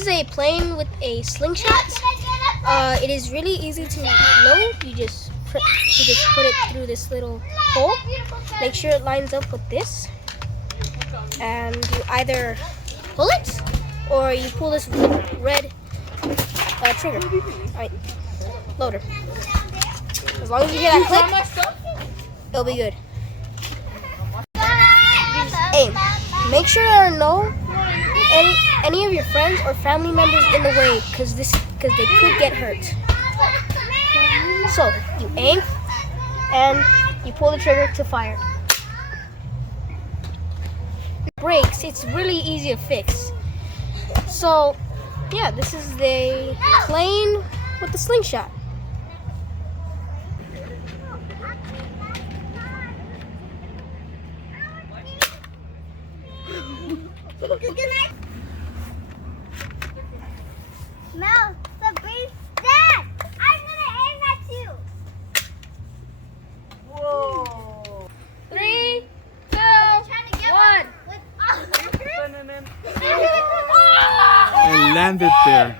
is a plane with a slingshot. It is really easy to load. You just put it through this little hole. Make sure it lines up with this, and you either pull it or you pull this red trigger. Alright, loader. As long as you hear that click, it'll be good. Aim. Make sure there are no any of your friends or family members in the way, because they could get hurt. So you aim and you pull the trigger to fire. Brakes, it's really easy to fix. So yeah, this is the plane with the slingshot. Mel, the beef's dead! I'm gonna aim at you! Whoa! 3, 2, 1. And landed there.